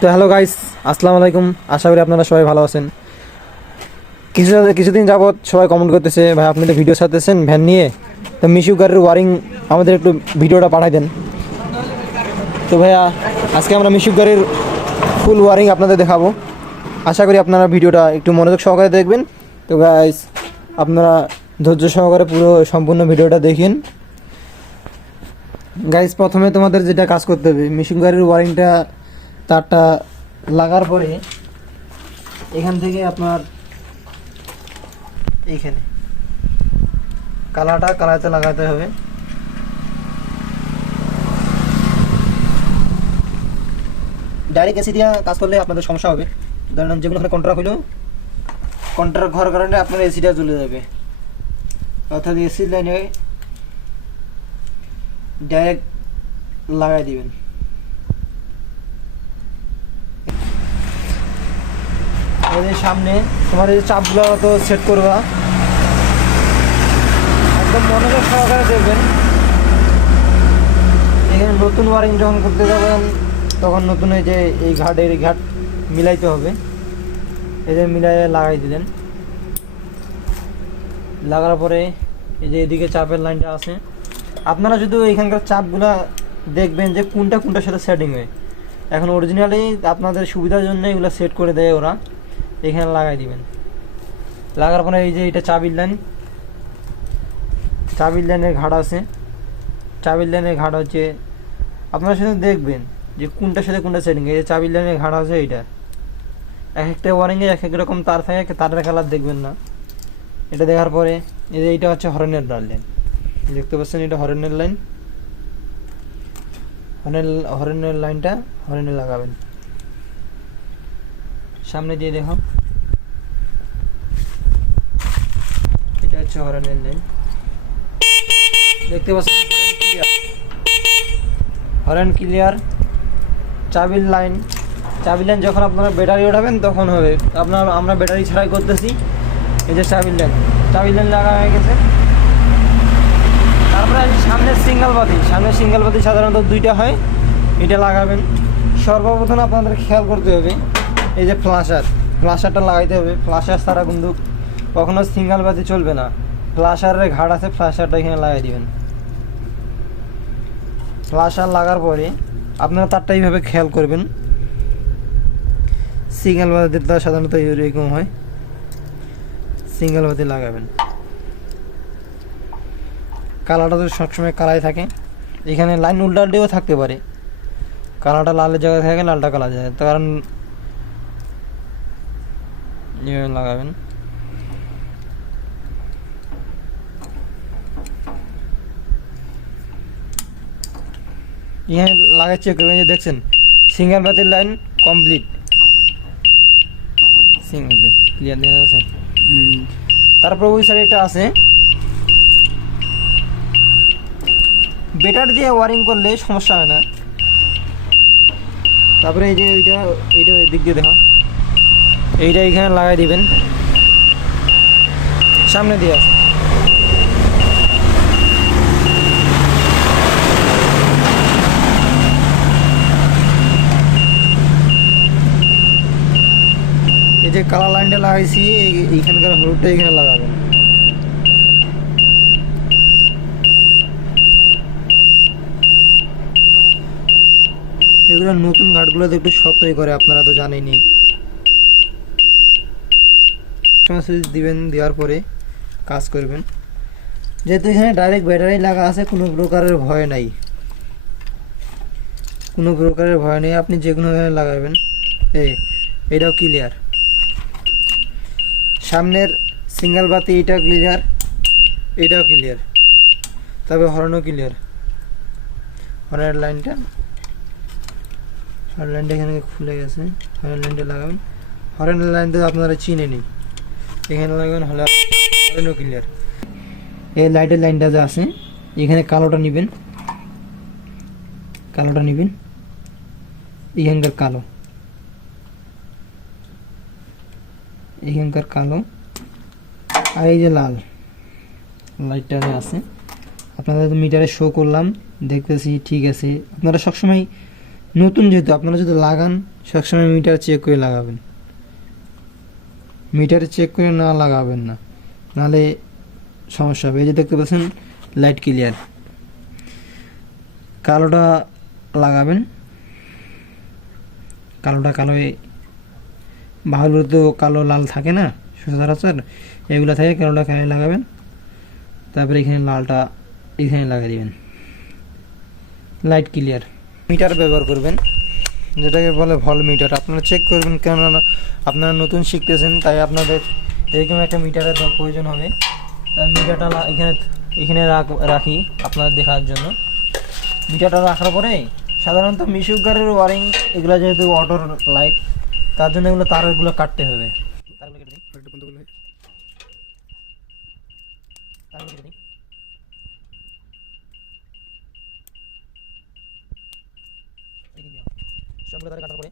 তো hello guys, আসসালামু আলাইকুম। আশা করি আপনারা সবাই ভালো আছেন। কিছু কিছুদিন যাবৎ সবাই কমেন্ট করতেছে, ভাই, আপনি তো ভিডিও ছাড়তেছেন ভ্যান নিয়ে। তো মিশু গাড়ির ওয়ারিং আমাদের একটু ভিডিওটা পাঠাই দেন। তো ভাইয়া, আজকে আমরা মিশু গাড়ির ফুল ওয়ারিং আপনাদের দেখাবো। আশা করি আপনারা ভিডিওটা একটু মনোযোগ সহকারে দেখবেন। তো গাইস আপনারা ধৈর্য সহকারে পুরো সম্পূর্ণ ভিডিওটা দেখেন। গাইস প্রথমে তোমাদের যেটা কাজ করতে হবে মেশিন গাড়ির ওয়ারিংটা তারটা লাগার পরে এখান থেকে আপনার এইখানে। কালাটা কালাতে লাগাতে হবে। ডাইরেক্ট এসি দিয়ে কাজ করলে আপনাদের সমস্যা হবে। ধরেন যেগুলো ওখানে কন্ট্রাক্ট হইল কন্ট্রাক্ট ঘর কারণে আপনার এসিটা চলে যাবে। অর্থাৎ এসি লাইনে ডাইরেক্ট লাগাই দিবেন। সামনে। তোমার এই চাপগুলো তো সেট করবা। একদম মনোযোগ সহকারে দেখবেন। এখানে নতুন ওয়ারিং যখন করতে যাবেন, তখন নতুন এই যে এই ঘাটের এই ঘাট মিলাইতে হবে। এই যে মিলাই লাগাই দিলেন। লাগার পরে এই যে এদিকে চাপের লাইনটা আছে। আপনারা যদি এখানকার চাপগুলা দেখবেন যে কোনটা কোনটার সাথে সেটিং হয়। এখন অরিজিনালি আপনাদের সুবিধার জন্য এগুলো সেট করে দেয় ওরা। এখানে লাগাই দিবেন। লাগার পরে এই যে এটা চাবির লাইন চাবির লাইনের ঘাট আছে। চাবির লাইনের ঘাট হচ্ছে, আপনারা শুধু দেখবেন যে কোনটার সাথে কোনটা সেটিং এই যে চাবির লাইনের ঘাট আছে এইটা। এক একটা ওয়ারিংয়ে এক এক রকম তার থাকে তারের কালার দেখবেন না। এটা দেখার পরে, এই যে এইটা হচ্ছে হরেনের লাইন দেখতে পাচ্ছেন এটা হরেনের লাইন হরেন, হরেনের লাইনটা হরেনে লাগাবেন। সামনে দিয়ে দেখো এটা হচ্ছে হরেনের লাইন দেখতে পাচ্ছেন, হরেন ক্লিয়ার। চাবির লাইন চাবির লাইন যখন আপনারা ব্যাটারি ওঠাবেন, তখন হবে। আপনার, আমরা ব্যাটারি ছাড়াই করতেছি। এই যে চাবির লাইন চাবির লাইন লাগা হয়ে গেছে। তারপরে সামনের সিঙ্গেল বাতি। সামনের সিঙ্গেল বাতি সাধারণত দুইটা হয়। এটা লাগাবেন। সর্বপ্রথম আপনাদের খেয়াল করতে হবে, এই যে ফ্লাশার ফ্লাশারটা লাগাইতে হবে। ফ্লাশার ছাড়া কিন্তু কখনো সিঙ্গেল বাতি চলবে না। ফ্লাশারের ঘাট আছে ফ্লাশারটা এখানে লাগাই দিবেন। ফ্লাশার লাগার পরে আপনারা তারটা এইভাবে খেয়াল করবেন। সিঙ্গেল বাতিটা সাধারণত এরকম হয়। সিঙ্গেল বাতি লাগাবেন। কালারটা তো সবসময় কালাই থাকে। এখানে লাইন উল্টাল্টেও থাকতে পারে। কালারটা লালের জায়গায় থাকে, লালটা কালা যায় তার কারণ লাগাবেন। এখানে করবেন যে দেখছেন সিঙ্গেল বাতির লাইন কমপ্লিট। সিঙ্গেল ক্লিয়ার দেখা যাচ্ছে তারপর ওই সাইডে একটা আছে। বেটার দিয়ে ওয়ারিং করলে সমস্যা হয় না। তারপরে এই যে এইটা এইটা দিক দিয়ে দেখো। এইটা এখানে লাগাই দিবেন। সামনে দিয়ে আসো। যে কালার লাইনটা লাগাইছি, এই- এইখানকার হলুদটা এখানে লাগাবেন এগুলো নতুন ঘাটগুলোতে একটু শক্তই করে, আপনারা তো জানেনই। দিবেন, দেওয়ার পরে কাজ করবেন। যেহেতু এখানে ডাইরেক্ট ব্যাটারি লাগা আছে, কোনো প্রকারের ভয় নাই। কোনো প্রকারের ভয় নেই, আপনি যে কোনো লাগাবেন। এই, এটাও ক্লিয়ার সামনের সিঙ্গেল বাতি এটা ক্লিয়ার এটাও ক্লিয়ার তবে হর্নও ক্লিয়ার হর্নের লাইনটা হরেন লাইনটা এখানে খুলে গেছে। হরেন লাইনটা লাগাবেন। হরেন লাইনটা আপনারা চিনে নিন এখানে লাগাবেন, হলে হরেনও ক্লিয়ার এই লাইটের লাইনটা যে আছে, এখানে কালোটা নেবেন। কালোটা নেবেন। এখানকার কালো। এখানকার কালো। আর এই যে লাল, লাইটটা আছে। আপনাদের তো মিটারে শো করলাম, দেখতেছি, ঠিক আছে। আপনারা সবসময় নতুন যেহেতু, আপনারা যদি লাগান, সবসময় মিটার চেক করে লাগাবেন। মিটার চেক করে না লাগাবেন না। নাহলে সমস্যা হবে। এই যে দেখতে পাচ্ছেন লাইট ক্লিয়ার কালোটা লাগাবেন। কালোটা কালোয় বাহুগুলো তো কালো, লাল থাকে না? সচরাচর এগুলো থাকে কালোটা কালো লাগাবেন। তারপরে এখানে লালটা এখানে লাগিয়ে দিবেন। লাইট ক্লিয়ার মিটার ব্যবহার করবেন। যেটাকে বলে ভল মিটার আপনারা চেক করবেন কেননা আপনারা নতুন শিখতেছেন, তাই আপনাদের এরকম একটা মিটারের প্রয়োজন হবে। মিটারটা এখানে এখানে রাখ- রাখি আপনাদের দেখার জন্য। মিটারটা রাখার পরে সাধারণত মিশুকারের ওয়ারিং এগুলো যেহেতু অটোর লাইট তার জন্য এগুলো তারগুলো কাটতে হবে। তারগুলো কেটে দিই বন্ধ তারগুলো কেটে দিই সবগুলো তারে কাটার পরে।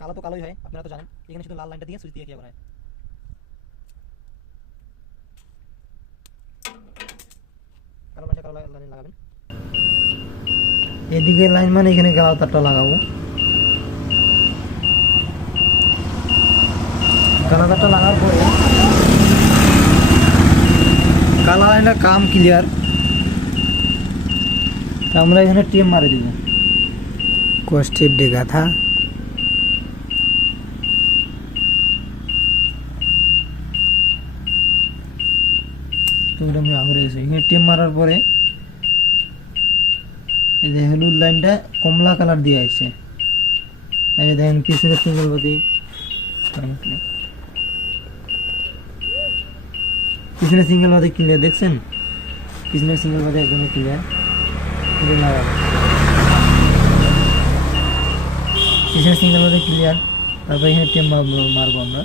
কালো তো কালোই হয় আপনারা তো জানেন। এখানে শুধু লাল লাইনটা দিয়ে সুইচ দিয়ে কি করা হয় কালো লাইনটা কালো লাইন লাগাবেন। এদিকে লাইন মানে এখানে কালো তারটা লাগাবো। কালো তারটা লাগার পরে কালো লাইনটা কাম ক্লিয়ার আমরা এখানে টিএম মারে দিব। কষ্টের ডেগা থা তো আমি আগে গেছি এখানে টিএম মারার পরে এই যে হলুদ লাইনটা কমলা কালার দিয়ে আছে। এই দেখেন পিছনে সিঙ্গেল বাতি। পিছনে সিঙ্গেল বাতি ক্লিয়ার দেখছেন? পিছনে সিঙ্গেল বাতি একদম ক্লিয়ার পিছনে সিঙ্গেল বাতি ক্লিয়ার তারপর এখানে টিএম মারবো আমরা।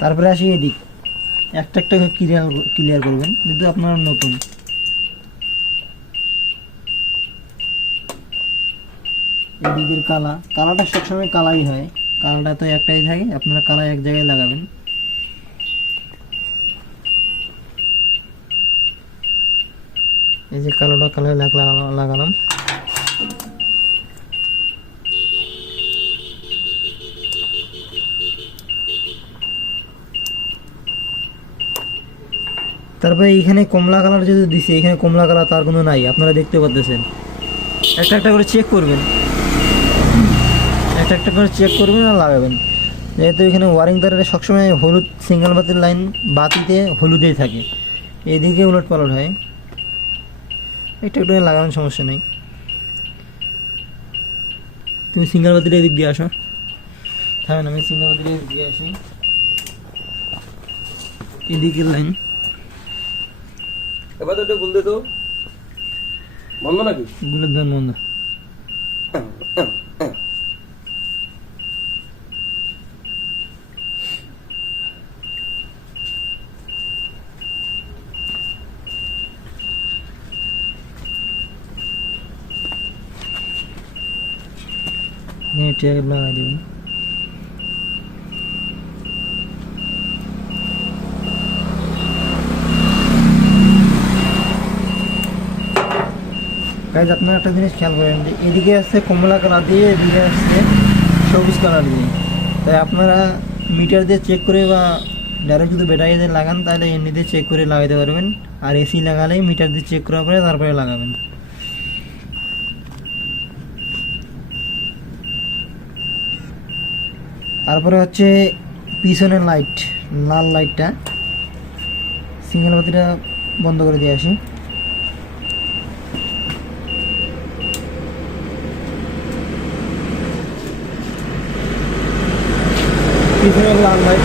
তারপরে আসি এদিক। একটা একটা ক্লিয়ার ক্লিয়ার করবেন, যেহেতু আপনারা নতুন। এদিকের কালা। কালাটা সবসময় কালাই হয়। কালাটা তো একটাই থাকে, আপনারা কালা এক জায়গায় লাগাবেন। এই যে কালোটা কালার লাগালাম। তারপরে এইখানে কমলা কালার যদি দিছে এখানে কমলা কালার তার কোনো নাই, আপনারা দেখতে পাচ্ছেন একটা একটা করে চেক করবেন। একটা একটা করে চেক করবেন আর লাগাবেন। যেহেতু এখানে ওয়ারিং তারের সবসময় হলুদ সিঙ্গেল বাতির লাইন বাতিতে হলুদেই থাকে। এদিকে উলট পালট হয়। একটু একটু লাগানোর সমস্যা নেই। তুমি সিঙ্গেল বাতিটা এদিক দিয়ে আসো। হ্যাঁ আমি সিঙ্গেল বাতিটা এদিক দিয়ে আসি। এদিকের লাইন এবার তো একটু গুল দে তো। বন্ধ নাকি? গুলের দান বন্ধ হ্যাঁ ট্যাগ লাগাই গাইজ, আপনারা একটা জিনিস খেয়াল করেন যে এদিকে আসছে কমলা কালার দিয়ে, এদিকে আসছে সবুজ কালার দিয়ে। তাই আপনারা মিটার দিয়ে চেক করে বা ডাইরেক্ট যদি ব্যাটারি দিয়ে লাগান, তাহলে এমনি দিয়ে চেক করে লাগাইতে পারবেন। আর এসি লাগালে মিটার দিয়ে চেক করার পরে তারপরে লাগাবেন। তারপরে হচ্ছে পিছনের লাইট লাল লাইটটা সিঙ্গেল বাতিটা বন্ধ করে দিয়ে আসি। পিছনের লাল লাইট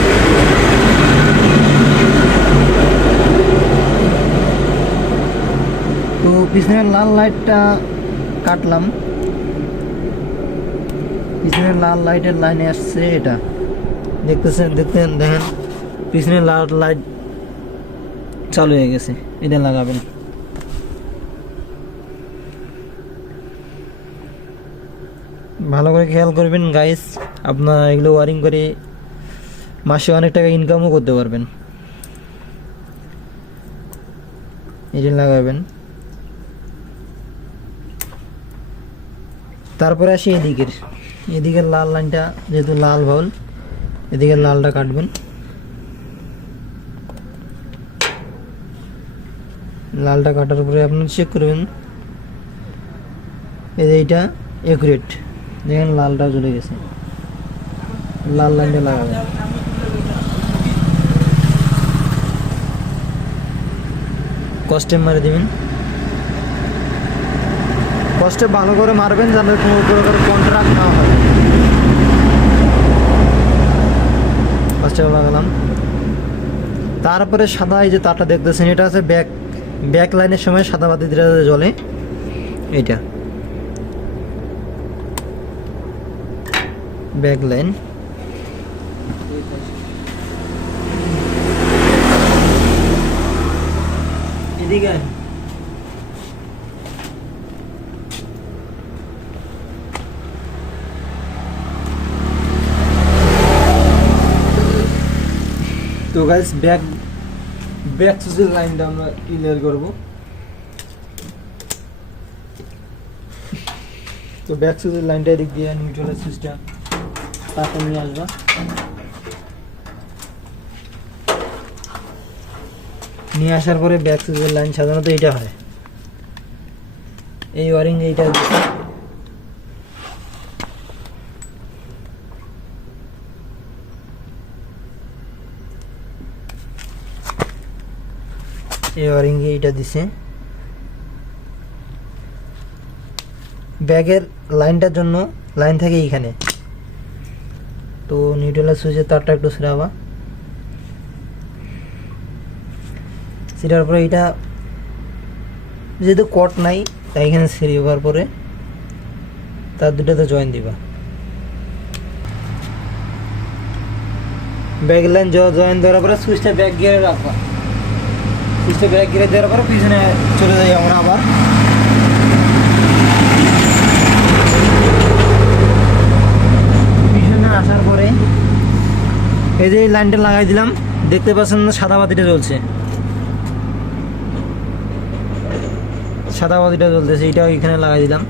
তো পিছনের লাল লাইটটা কাটলাম। পিছনের লাল লাইটের লাইনে আসছে এটা। দেখতেছেন দেখতেন দেখেন, পিছনের লাল লাইট চালু হয়ে গেছে, এটা লাগাবেন। ভালো করে খেয়াল করবেন গাইস আপনার এগুলো ওয়ারিং করে মাসে অনেক টাকা ইনকামও করতে পারবেন। এটা লাগাবেন। তারপরে আসি এদিকের। এদিকের লাল লাইনটা যেহেতু লাল ভাউল এদিকের লালটা কাটবেন। লালটা কাটার পরে আপনার চেক করবেন। এই এইটা একুরেট দেখেন লালটা চলে গেছে। লাল লাইনটা লাগাবেন। কস্টে মারে দিবেন। কষ্টে ভালো করে মারবেন যাতে কোনো প্রকার কন্ট্রাক্ট না হয়। কষ্টে লাগালাম তারপরে সাদা এই যে তারটা দেখতেছেন এটা আছে ব্যাক ব্যাক লাইনের সময় সাদা বাতি দিলে জ্বলে। এটা ব্যাক লাইন এদিকে আয়। তো গাইস ব্যাক ব্যাক সুইচের লাইনটা আমরা ক্লিয়ার করব তো ব্যাক সুইচের লাইনটা এদিক দিয়ে নিউট্রালের সুইচটা তারপর নিয়ে আসবা নিয়ে আসার পরে ব্যাক সুইচের লাইন সাধারণত এটা হয়। এই ওয়ারিং এইটা এই ওয়ারিং এইটা দিছে। ব্যাগের লাইনটার জন্য লাইন থাকে এইখানে। তো নিউট্রালের সুইচের তারটা একটু ছিড়াবা ছিড়ার পরে এটা যেহেতু কট নাই, তাই এখানে ছিড়িবার পরে তার দুটাতে জয়েন দিবা। ব্যাগ লাইন জয়েন দেওয়ার পরে সুইচটা ব্যাগ গিয়ে রাখবা। সুইচটা ব্যাগ গিয়ে দেওয়ার পরে পিছনে চলে যাই আমরা আবার। পিছনে আসার পরে এই যে লাইনটা লাগাই দিলাম, দেখতে পাচ্ছেন সাদা বাতিটা জ্বলছে। সাদা বাতিটা জ্বলতেছে এইটাও এখানে লাগাই দিলাম।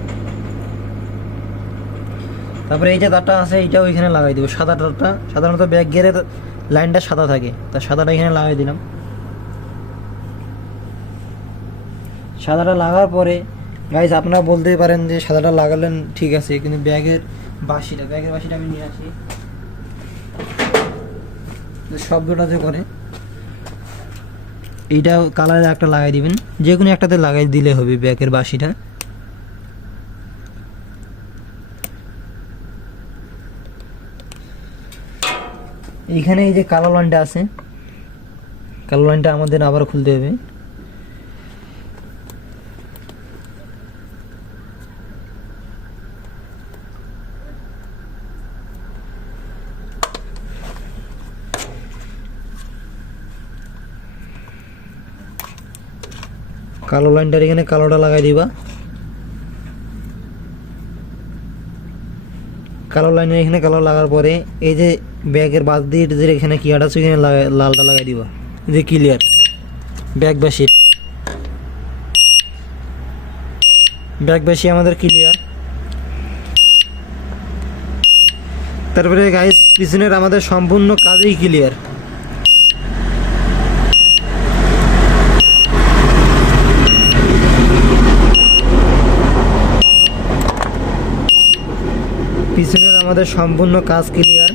তারপরে এই যে তারটা আছে এইটাও এখানে লাগাই দেবো। সাদা তারটা, সাধারণত ব্যাগ গিয়ারের লাইনটা সাদা থাকে, তা সাদাটা এখানে লাগাই দিলাম। সাদাটা লাগার পরে গাইজ আপনারা বলতেই পারেন যে সাদাটা লাগালেন ঠিক আছে, কিন্তু ব্যাগের বাসিটা ব্যাগের বাসিটা আমি নিয়ে আসি। শব্দটা যে করে। এইটা কালারের একটা লাগাই দিবেন। যে কোনো একটাতে লাগাই দিলে হবে ব্যাকের বাসিটা। এইখানে এই যে কালো লাইনটা আছে কালো লাইনটা আমাদের আবার খুলতে হবে। কালো লাইনটার এখানে কালোটা লাগাই দিবা। কালো লাইনের এখানে কালো লাগার পরে এই যে ব্যাগের বাদ দিয়ে যে এখানে কি আছে এখানে লালটা লাগাই দিবা। যে ক্লিয়ার ব্যাগ বাসির ব্যাগ বাসি আমাদের ক্লিয়ার তারপরে গাইস পিছনের আমাদের সম্পূর্ণ কাজই ক্লিয়ার পিছনের আমাদের সম্পূর্ণ কাজ ক্লিয়ার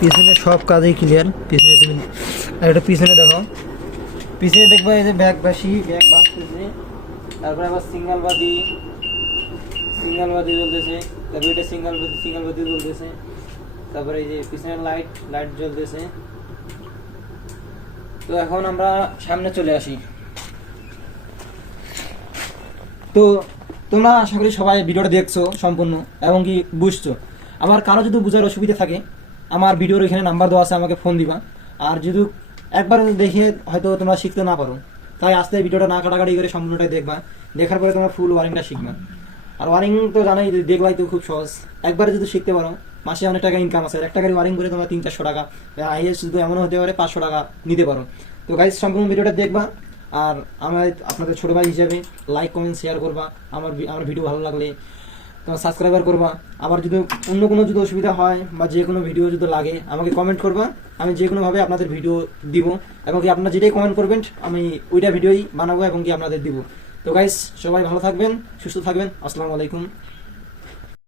পিছনে সব কাজই ক্লিয়ার পিছনে তুমি আর এটা পিছনে দেখো। পিছনে দেখবা এই যে ব্যাগ বাসি ব্যাগ বাসতেছে তারপরে আবার সিঙ্গেল বাদি সিঙ্গেল বাতি জ্বলতেছে। তারপরে এটা সিঙ্গেল বাতি সিঙ্গেল বাতি জ্বলতেছে। তারপরে এই যে পিছনের লাইট লাইট জ্বলতেছে। তো এখন আমরা সামনে চলে আসি। তো তোমরা আশা করি সবাই ভিডিওটা দেখছ সম্পূর্ণ এবং কি বুঝছ। আমার কারও যদি বোঝার অসুবিধা থাকে, আমার ভিডিওর এখানে নাম্বার দেওয়া আছে, আমাকে ফোন দিবা। আর যদি একবার দেখে হয়তো তোমরা শিখতে না পারো, তাই আস্তে ভিডিওটা না কাটাকাটি করে সম্পূর্ণটাই দেখবা। দেখার পরে তোমরা ফুল ওয়ারিংটা শিখবা। আর ওয়ারিং তো জানাই যে দেখলাই তো খুব সহজ। একবারে যদি শিখতে পারো, মাসে অনেক টাকা ইনকাম আছে। একটা গাড়ি ওয়ারিং করে তোমরা তিন চারশো টাকা। আইএস শুধু এমনও হতে পারে, পাঁচশো টাকা নিতে পারো। তো গাইজ সম্পূর্ণ ভিডিওটা দেখবা। আর আমার আপনাদের ছোট ভাই হিসাবে লাইক কমেন্ট শেয়ার করবা। আমার আমার ভিডিও ভালো লাগলে তোমার সাবস্ক্রাইবার করবা। আবার যদি অন্য কোনো যদি অসুবিধা হয় বা যে কোনো ভিডিও যদি লাগে, আমাকে কমেন্ট করবা। আমি যে কোনোভাবে আপনাদের ভিডিও দিব এবং কি আপনারা যেটাই কমেন্ট করবেন, আমি ওইটা ভিডিওই বানাবো এবং কি আপনাদের দিব। তো গাইস সবাই ভালো থাকবেন, সুস্থ থাকবেন। আসসালামু আলাইকুম।